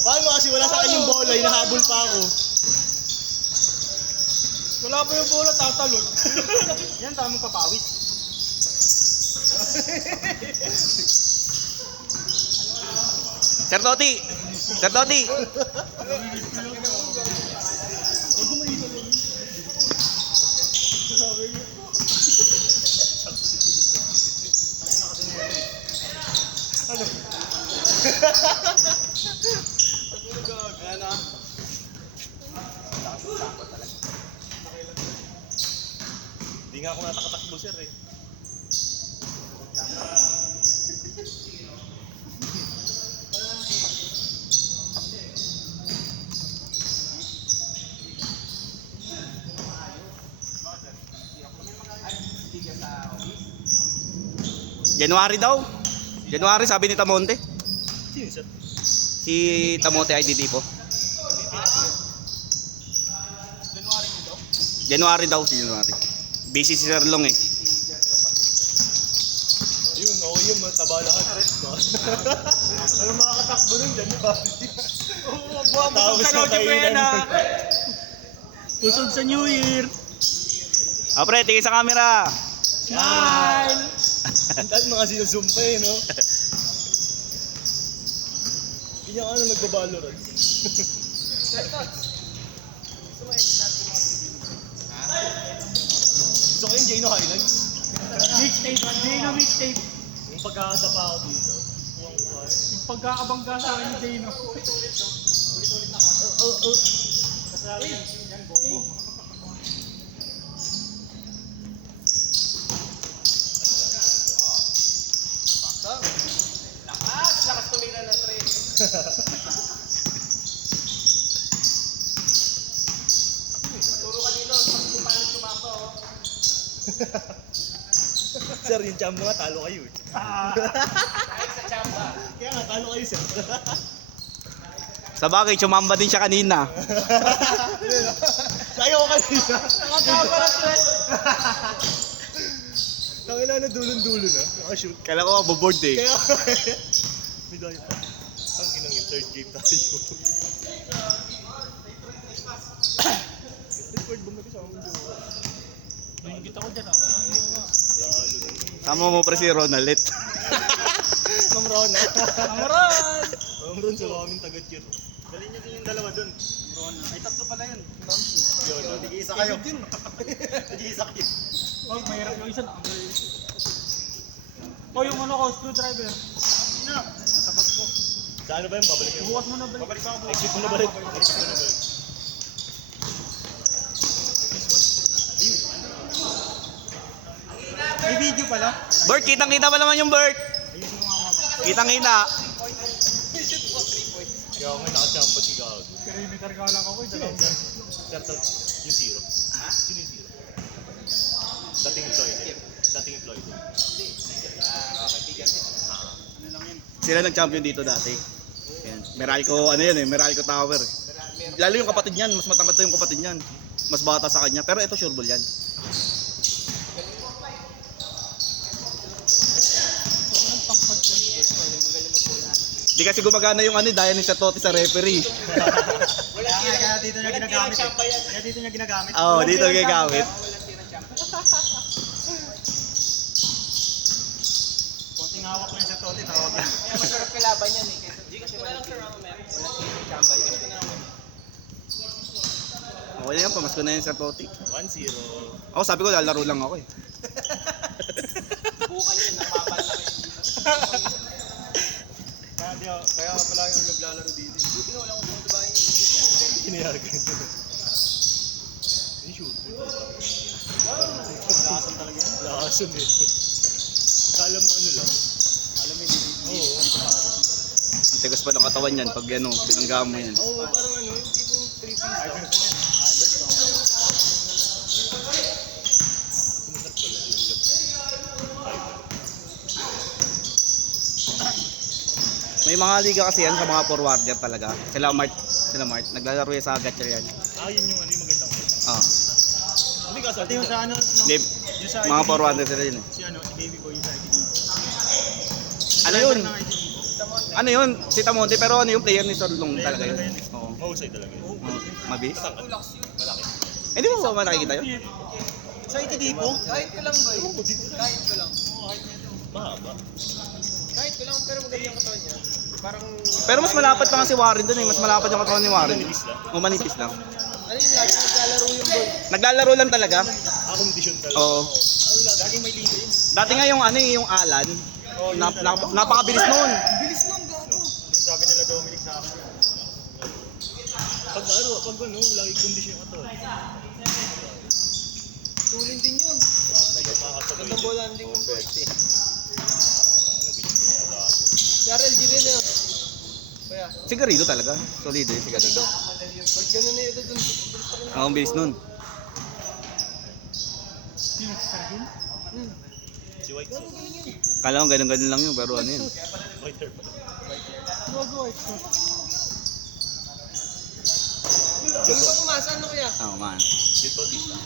Paano kasi wala sa akin yung bola, hinahabol pa ako. Wala pa yung bola, tatalon. Yan, tamang papawis. Sir Toti! Sir Toti! Ano? Ayan ah. Hindi nga ako natakatakbo sir eh. January daw. January sabi ni Tamonte. Sino sir? Si Tamonte IDD po. January daw si January. Busy si Sir Long eh. Yun, oo yun, mataba lahat. Ano makakatakbo nun dyan, diba? Busog sa Lodi Buena. Busog sa New Year. Ah, pre, tingin sa camera. Smile. Dahil mga sinusum pa eh, no? Hindi niya ano nagbabalorant. Gusto ko yung Jano highlights. Mixtape. Dino mixtape. Yung pagkakadapa ako dito. Yung pagkakabangga sa akin ni Dino. Lakas tumira ng tren. Turo ka dito, kung paano sumapo. Sir, yung chamba nga, talo kayo eh. Kahit sa chamba. Kaya nga, talo kayo sir. Sa bagay, chumamba din siya kanina. Sayo ko kanina. Nakakaparat rin. Tangina na dulon-dulo na. Nakashoot. Kailan ko maboboard eh. Kaya may dayo pa. Ang inang yung third game tayo. Record ba mag-isama mo dyan? Nangingit ako dyan ah. Talo na. Sama mo pre si Ronald. Ma'am Rona. Amaran. Ma'am Ron, sa kaming taga-cheer. Dali niyo din yung dalawa dun. Rona. Ay, tatlo pala yun. Yun, nag-iisa kayo. Nag-iisa kayo. Wag, mahirap yung isa. O, yung ano ko, screwdriver. Nasabat ko. Sa ano ba yun? Babalik kayo. Bukas mo na balik. Babalik pa ako. Exit mo na balik. Exit mo na balik. May video pala. Bert, kitang-kita pa naman yung Bert. Kitang-kita. Kaya ako nga nakachamba si Gago. Perimeter ka lang ako. Dalawang Yung zero. Sino yung zero? Dating employee. Dating employee. Sila nag-champion dito dati. Yan. Meralco, ano yan eh, Meralco Tower eh. Lalo yung kapatid niyan, mas matangkad to yung kapatid niyan. Mas bata sa kanya, pero ito sure ball yan. Di kasi gumagana yung ano, daya ni Satote sa referee. Kaya dito niya ginagamit. Kaya dito niya ginagamit. Oo, dito gagamit. Konting hawak ko yung sa Totti, tawag yan. Kaya masarap kalaban yan eh. Kasi walang Okay na yan, pamasko na yan sa Tote. 1-0. Ako sabi ko, lalaro lang ako eh. bukan yun, napapal lang yun. Kaya pala yung naglalaro dito. Buti nga wala akong sa bahay yun. Kinayari ka ito. Yung shoot. Lakasan talaga yan? Lakasan eh. Kala mo ano lang? Kala mo hindi. Oo. Ang tigas pa ng katawan yan pag ano, pinanggawa mo yan. Oo, parang ano, yung tipong 3 piece. May mga liga kasi yan sa mga forwarder talaga. Sila Mart, naglalaro yan sa Gatcher yan. Yun yung ano yung magandang. Ah, Hindi ka sa yung sa ano, Di, yung sa mga forwarder sila yun eh. si ano, si Baby Boy yung sa ITV. Ano yun? Ng ITV. Ano yun? Si Tamonte, pero ano yung player ni Sorlong talaga yun? Oo. Mahusay talaga yun. Mabilis? Malaki. Eh, di mo ba nakikita yun? Sa Itidipo? Kahit ko lang ba yun? Kahit ko lang. Mahaba. Kahit ko lang, pero maganda yung katawan niya. Parang... Pero mas malapad pa nga si Warren dun eh. Mas malapad yung katawan ni Warren. Manipis lang. O manipis lang. Ano yun, lagi naglalaro yung ball. Naglalaro lang talaga. Kondisyon talaga. Oo. Laging may liga yun. Dati nga yung ano eh, yung Alan. Napakabilis noon. Bilis nun, gago. Yung sabi nila Dominic sa akin. Pag lagi kondisyon yung katawan. Tulin din yun. Ganda ball handling ng ball. Darrell, di rin yun. Kaya, Si Garrido talaga. Solido yung si Garrido. pag ganun na ito dun. Ang bilis nun. Sino si Sergin? Si White Sox. Kala ko ganun-ganun lang yun, pero ano yun. White hair pa. Gago extra. Yung pa pumasa, ano kaya? Oh man. Gil Bautista.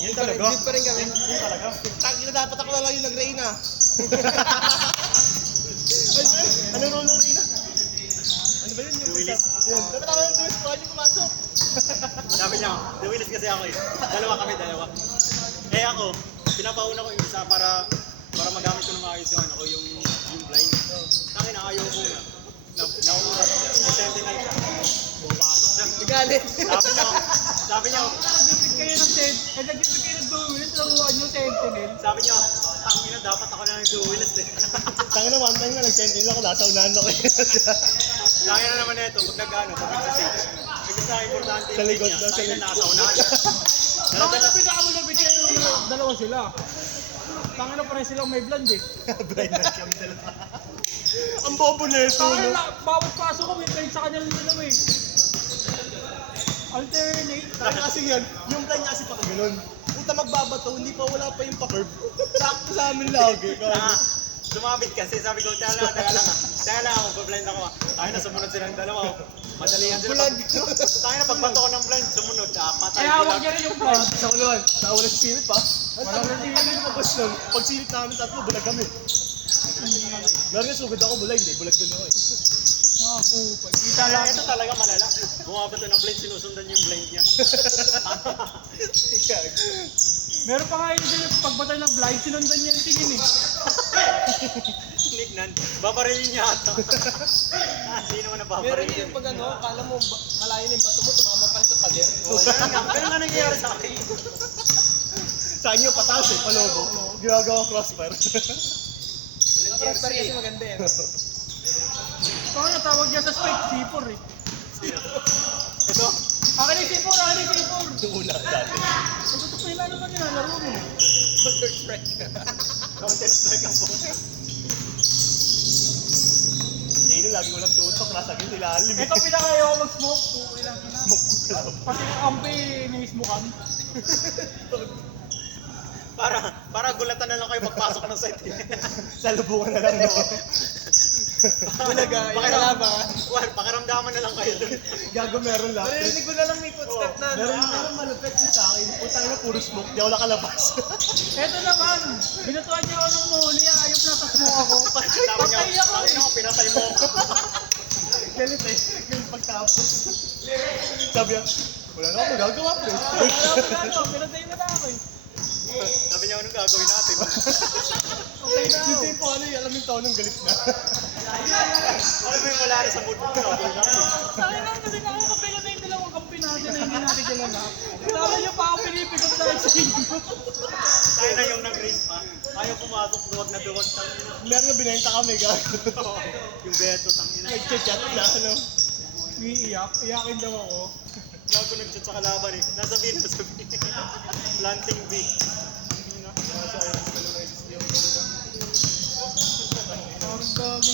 Yan Good pa rin kami. Yan talaga. Tangina, dapat ako na lang yung nag-Reyna. Ano role ng Reyna? Ano ba yun? Yung Willis. Dapat ako yung Willis. Kung yung pumasok. Sabi niya, the Willis kasi ako eh. Dalawa kami. Eh ako, pinapauna ko yung isa para magamit ko ng maayos yung ano ko, yung blind. Tangin na ayaw ko na. Naumura. May sentinel siya. Bumapasok siya. Galit. Sabi niya, Nag-ibig kayo ng nag-ibig kayo ng Duwilis, laruan nyo Sentinel. sabi niya, tangin na dapat ako na nag-duelist eh. Tangina, one time nga nag-send ako. Nasa unahan ako. Laki na naman ito, pag nag-ano, pag nag-sage. Kasi sa importante Sa likod niya, lang, sa tangin na nasa unahan. Baka na pinakamulapit kayo yung dalawa sila. Tanga na pareho silang may blonde eh. Blind na kami dalawa. Ang bobo na ito, Tanga no? na, bawat paso ko may trade sa kanya ng dalawa eh. Alternate. Tangina kasi yan, yung blind niya kasi pa ganun. Punta magbabato, hindi pa wala pa yung pa-curve. Sakto sa amin lagi. Sumabit kasi, sabi ko, teka lang ako, blind ako. Ay na, sumunod silang dalawa. Madalihan sila. Tayo na, pagbato ko ng blind, sumunod. Patay Kaya huwag niya rin yung blonde. Sa ulan, si silip pa. Ang tagal yung mabas nun. Pag silip namin tatlo, bulag kami. Meron nga sugod ako, bulag hindi. Bulag din ako eh. Ah, kupal. Kita lang. Ito talaga malala. Bumabato ng blind, sinusundan niya yung blind niya. Meron pa nga yun din yung pagbata ng blind, sinundan niya yung tingin eh. Tignan, babarilin niya ata. Hindi naman Meron nababarilin. yung pag ano, kala mo, malayo na yung bato mo, tumama pa rin sa pader. Ganun nga nangyayari sa akin. Sa inyo, pataas eh, palobo. Ginagawa crossfire. Ang crossbar kasi maganda eh. Kaya natawag niya sa spike, C4 eh. Ito, Akin yung C4, akin yung C4. Doon una dati. Ito pa yung ano man yun, laro mo. Counter strike. counter strike ang po. Hindi lagi walang tutok, nasa gilid, ilalim eh. Ito pinakayaw ko mag-smoke. Okay lang ina. Smoke ko lang. Pati ang ampi, ni-smokean. Para gulatan na lang kayo pagpasok ng site. Sa lubungan na lang no. Bulaga, yung kalaban. Pakiramdaman na lang kayo dun. Gago meron lang. Narinig ko na lang may footstep na ano. Meron malupit na sa akin. Putang na puro smoke. Di ako nakalabas. Ito naman, binatuan niya ako ng muli, ayop na smoke ako. Patay ako eh. Pinatay mo ako. Galit eh. Galit pagtapos. Sabi niya, wala na ako magagawa pre. Pinatay mo na ako eh. Sabi niya, anong gagawin natin? Okay na ako. Hindi po ano yung alam yung tonong galit na. Ano ba yung wala na sa mood mo? Gagawin natin. Sabi lang kasi nakakapila na yung dalawang kampi natin na hindi natin kilala. Kilala niyo pa ako pinipikot dahil sa inyo. Tayo na yung nag-race pa. Ayaw pumasok, duwag na duwag. Tangina. Meron nga binenta kami gago. Yung beto, tangina. Nag-chat na ano. Iiyak, iyakin daw ako. Gago nag-chat sa kalaban eh. Nasabihin. Planting B.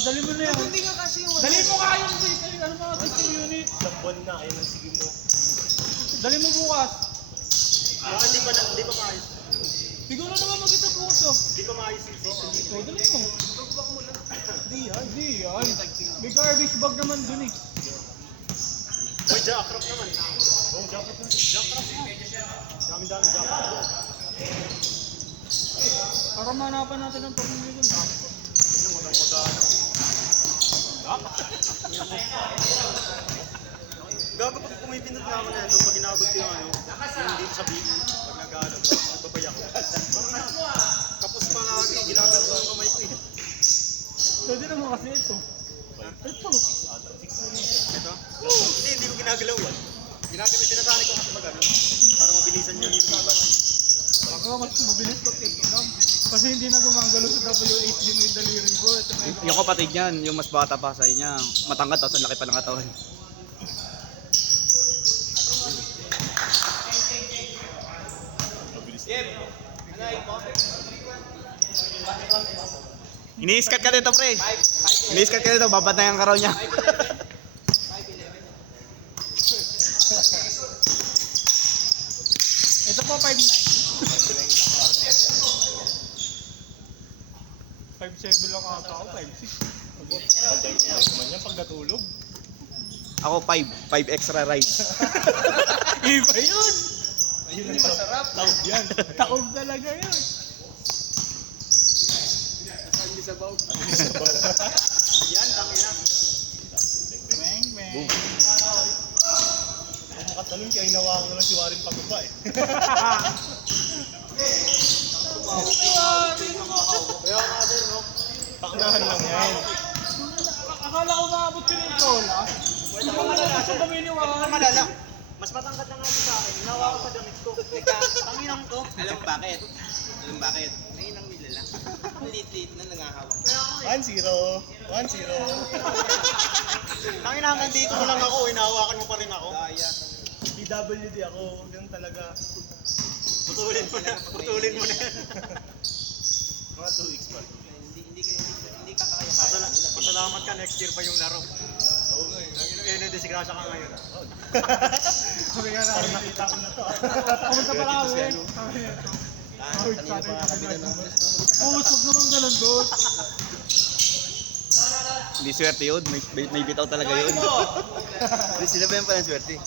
Dali mo na yan. Hindi nga kasi yung Dali mo nga yung ano mga system unit. Ilang buwan na, ayun ang sige mo. Dali mo bukas. Hindi pa maayos. Siguro naman mag-ito bukas oh. Hindi pa maayos yung season. Oh, dali mo. Di yan. May garbage bag naman dun eh. Uy, jackrap naman. Oh, jackrap na. Jackrap. Dami-dami jackrap. Para manapan natin ang pamilya dun. Ano, maganda. na ako na ito pag inabot ko yung ano, yung dito sa BE, pag nag-ano, nagbabay ako. Kapos pa na ako, ginagano ko ang kamay ko eh. Pwede naman kasi ito. Ito. Ito? Hindi ko ginagalaw yan. Ginagano sinasani ko kasi mag-ano, para mabilisan yung ibas. Ako mas mabilis pag ito lang. Kasi hindi na gumagalo sa W8 yung may daliri mo. Ito na yung Yung kapatid niyan, yung mas bata pa sa niya, matangkad tapos ang laki pa ng katawan. Ini-scat ka dito, pre. Ini-scat ka dito, babantayan ka raw niya. Ito po 5'9". 5'7 lang ata ako, 5'6". naman yan pag natulog. Ako 5 extra rice. Iba yun! Ayun ang masarap. Taog yan. Taob talaga yun. Yan, tangin na. Meng, meng. Kung makatalon kaya hinawa ko na lang si Warren pagkaba eh. Kaya nga sir, no? Paknahan lang yan. Akala ko maabot ko ng tola. Hindi ko malala siya kuminiwala. Malala. Mas matangkad na nga ito sa akin. Hinawa ko pa damit ko. Teka, tanginang to. Alam mo bakit? Alam mo bakit? Nanginang nila lang. Ang liit-liit na nangahawak. 1-0. 1-0. Tangina hanggang dito mo lang ako. Hinahawakan mo pa rin ako. Kaya. BWD ako. Ganun talaga. Putulin mo na. Putulin mo na yan. Mga 2 weeks pa. Hindi ka kaya pa. Pasalamat ka. Next year pa yung laro. Oo nga eh. Eh, disgrasya ka ngayon. Sabi nga Parang namin. nakita ko na to. Pumunta pala kami. Sabi nito. Uy, sana yung kabilang. Pumusog naman ganun doon. Hindi swerte yun, may bitaw talaga yun. Hindi sila ba yung parang swerte?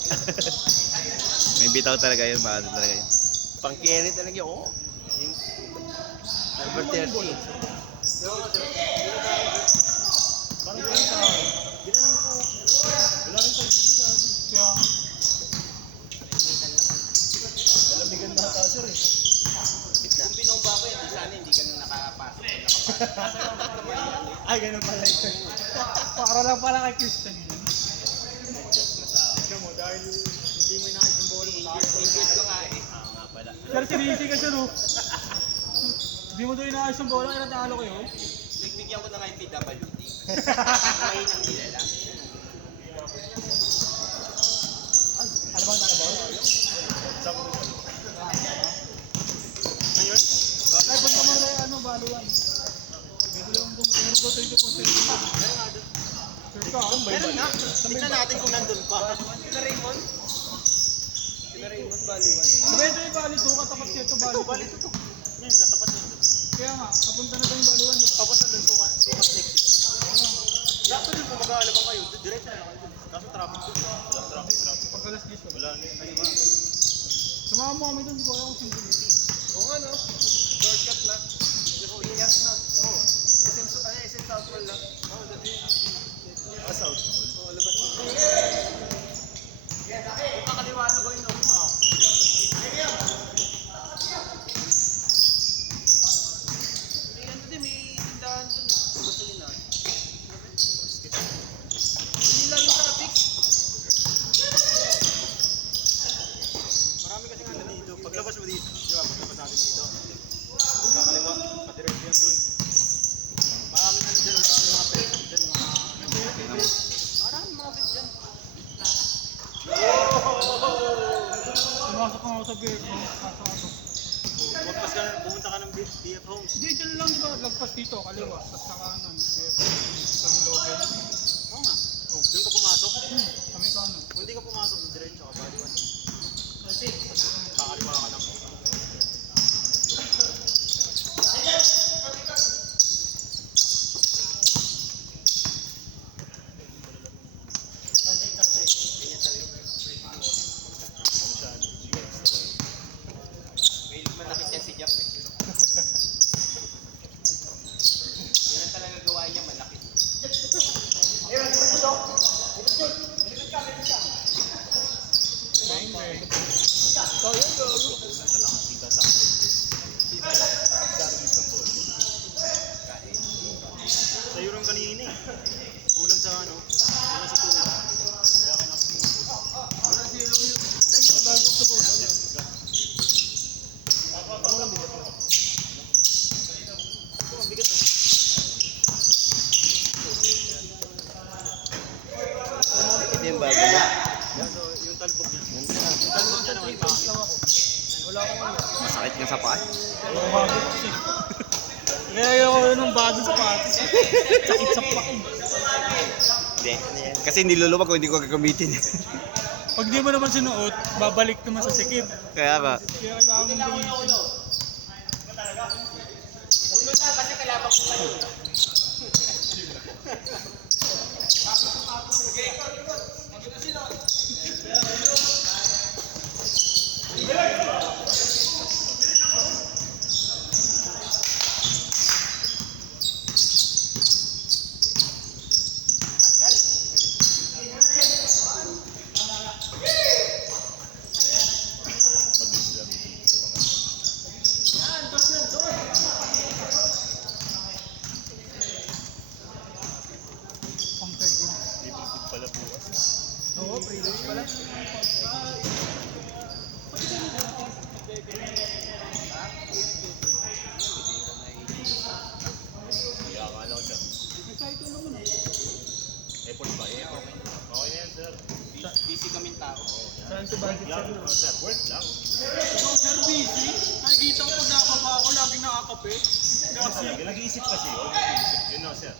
May bitaw talaga yun, bakit talaga yun. Pang-carry talaga yun. Oo. Number 30. Parang ganun sa akin. Wala rin sa isip mo sa akin. Kaya, Lalamigan na ata sir eh. Kung binomba ko yan, sana hindi ka na nakapasok. Ay, ganun pala yun. para lang pala kay Christian yun. Tignan mo, dahil hindi mo inayos yung bola mo. Ingit ko nga eh. Pero sinisi ka siya no. Hindi mo doon inaayos ang bola, kaya natalo kayo. Nagbigyan ko na nga yung PWD. Mahinang nila lang. Ano bang tanabaw? Sabi ko sa Ngayon? Ay, punta mo na yung ano, baluan. Medyo lang pumunta. Meron ko 20%. Sure ka, ah? Meron na. Tignan natin kung nandun pa. Sina Raymond? Sina Raymond, baliwan. Sabi ito yung bali 2, katapat niya ito bali 2. Balik ito. Yan, katapat nito. Kaya nga, papunta na tayong baluan. Papunta dun sukat sexy. Sakto din kung mag-aalabang kayo, diretso na kayo dun. Kaso traffic dun. Walang traffic. Pag alas 10. wala na yun. Sumama mo kami doon, di ko kaya kung sino. Oo nga no? Shortcut na. Ingas na. Oo. SM Southwell lang. Oo, dati. South. Oo, labas mo. Kakaliwa na ba yun no? Oo. May ano din, may tindahan dun. Gusto nila. Hindi lang yung traffic. Marami kasi nga dito. Paglabas mo dito, di ba? Paglabas natin dito. Kakaliwa, padiretso yan dun. Maraming ano dyan, maraming mga pet dyan. Maraming mga pet dyan. Pumasok nga ako sa beer ko. Pasok ako. Magpas ka na, pumunta ka ng BF Homes. Hindi, dyan lang di ba? Lagpas dito, kaliwa. Tapos sa kanan. Beer ko. Kami local. Oo nga. Oh, doon ka pumasok. Kami kanan. Kung hindi ka pumasok, diretso ka, baliwan. Kakaliwa ka lang. May manakit yan si Jap eh. Yan ang talaga gawa niya, manakit. Kulang sa ano, kulang sa tulong. Kaya kinakapag Ito yung bago niya. So, yung talbog niya. Yung talbog niya naman pangit. Masakit nga sa paa. Kaya ayoko ng bago sa patis. Sakit sa paki. Hindi. Kasi niluluwag ko, hindi ko gagamitin. Pag di mo naman sinuot, babalik naman sa sikip. Kaya ba? Kaya kailangan mong gamitin. Pang 13. Pala bukas. Oo, pre-lunch pala. Kaya akala ko, sir. Effort ba? Eh, okay. Okay na yan, sir. Busy kaming tao. Saan si budget Lang, sir? sir. Work lang. Sir, busy. Nakikita ko pag nakakaba ako, lagi nakakape. Kasi, Nag-iisip kasi. Nag-iisip. Yun na, sir.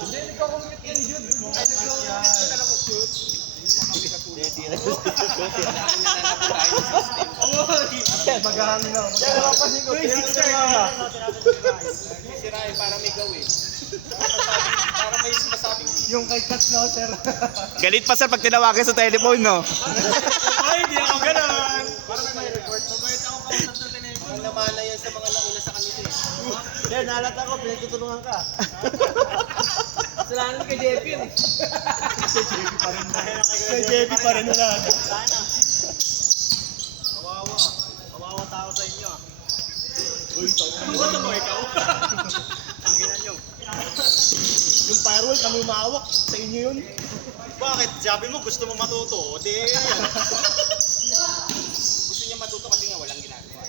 hindi, nagkakomit yan, Jude. Ay, nagkakomit ka talaga ko, Jude. Maghahangin na. Maghahangin na. 360 ka. Sirain para may gawin. Para may masabing Yung kay Kat na, sir. Galit pa sir pag tinawagan sa telephone, no? Ay, hindi ako ganun. para may report. Mabait ako kausap sa telepono. Ang namana yan sa mga nauna sa kanila eh. Hindi, nalat ako. Pinagtutulungan ka. Salamat kay JP yun eh. Kay JP pa rin wala. Sana. Kawawa. Kawawa tao sa inyo ah. Uy, Ano ba ito mo ikaw? Ang ginan nyo. yung firewall, kami umawak. Sa inyo yun. Bakit? Sabi mo gusto mo matuto. O di yan. Gusto niya matuto kasi nga walang ginagawa.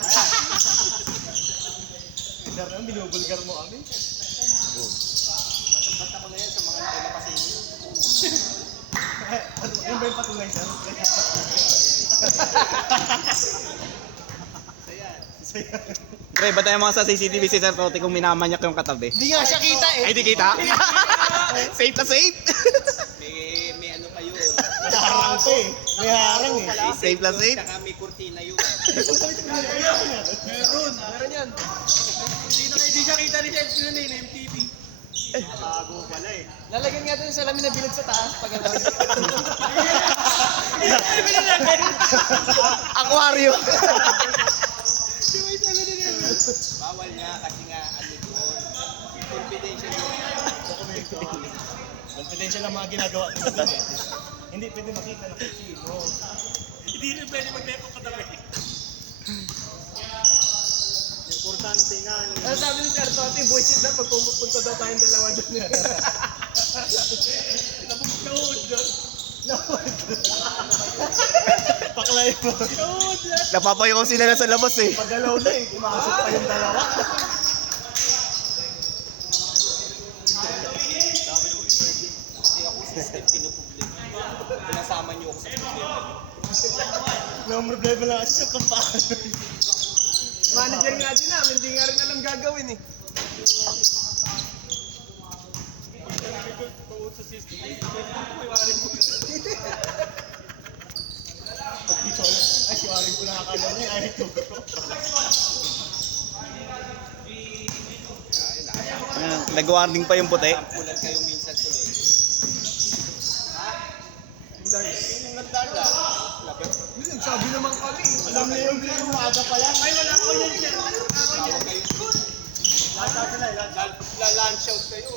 Sir, naman, binubulgar mo kami. Basta ko na yan sa mga nauna pa sa inyo. Yan ba yung patunay, sir? Pre, ba't tayo mga sa CCTV si Sir Tote kung minamanyak yung katabi? Hindi nga siya kita eh. Ay, di kita? Safe na safe! May ano pa yun. May harang to eh. May harang eh. Safe na safe? Saka may kurtina yun. Meron yan. Hindi siya kita ni Chef yun eh, na MTV. Bago pala eh. Lalagyan nga doon yung salamin na bilog sa taas pag ano. Aquarium! Bawal nga kasi nga ano doon. Confidential yun. Confidential ang mga ginagawa nila doon eh. Hindi pwede makita na kung sino. Hindi rin pwede mag-lepo katabi. Importante nga. Ano sabi ni Sir Totti, bullshit na pag pumunta daw tayong dalawa doon. Nahuhod doon. Paklay mo. Nahuhod na. Napapayo ko sila na sa labas eh. Pagalaw na eh. Pumasok pa yung dalawa. Kasi ako system pinupublic. Pinasama niyo ako sa problema niyo. No problema lang kasi siya kung paano. Manager nga din namin, hindi nga rin alam gagawin eh. Sa system, Pag dito, ay si Waring ko nakakala niya. Ay ito. Nag-warning pa yung puti. Sampulan kayo minsan tuloy. Ha? Yung nagdala. Labi. Sabi naman kami. Alam niyo yung maaga pa yan. Ay, wala ako yun. Tawag kayo. Lunch out kayo.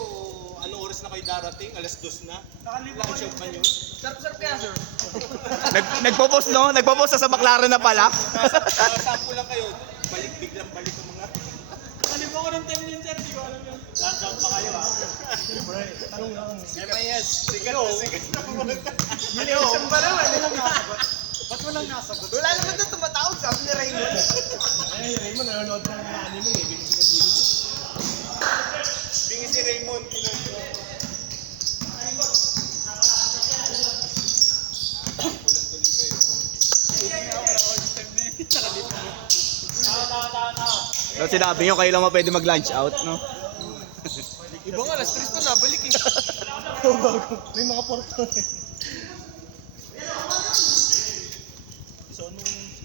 Anong oras na kayo darating? Alas 2 na. Lunch out ba nyo? Sarap-sarap kaya, sir. Nagpo-post no? Nagpo-post na sa McLaren na pala. Sample lang kayo. Balik biglang balik ang mga. Kalib ako ng time yun, sir. Di ko alam yun. Lunch out pa kayo ha. Siyempre, MIS. Sikat na sikat na pumunta. Ano ba naman? Ba't walang nasagot? Wala naman na tumatawag, sabi ni Raymond. Ay, Raymond, nanonood ng anime eh. Bigyan ka dito. Bingi si Raymond, tinanong. Pero sinabi nyo, kayo lang mo pwede mag-lunch out, no? Iba nga, alas 3 pa nabalik eh. May mga porto eh.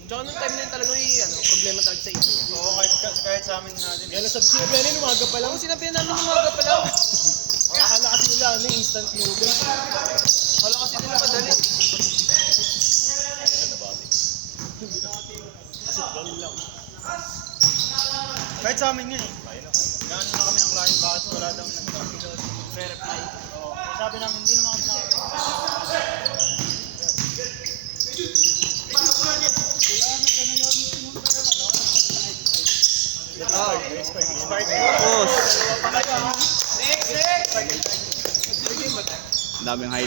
Tsaka nung time na yun talaga may problema talaga sa inyo. Oo, kahit sa amin natin. Kaya nasa sinabi na umaga pa lang. Ako sinabihan namin umaga pa lang. Akala kasi nila instant noodles. Wala kasi nila madali. Kahit sa amin nga eh. Gano'n na kami ng client, bakit wala daw nag-verify. Oo. Sabi namin, hindi naman kami Tapos, Next! ang daming highlight.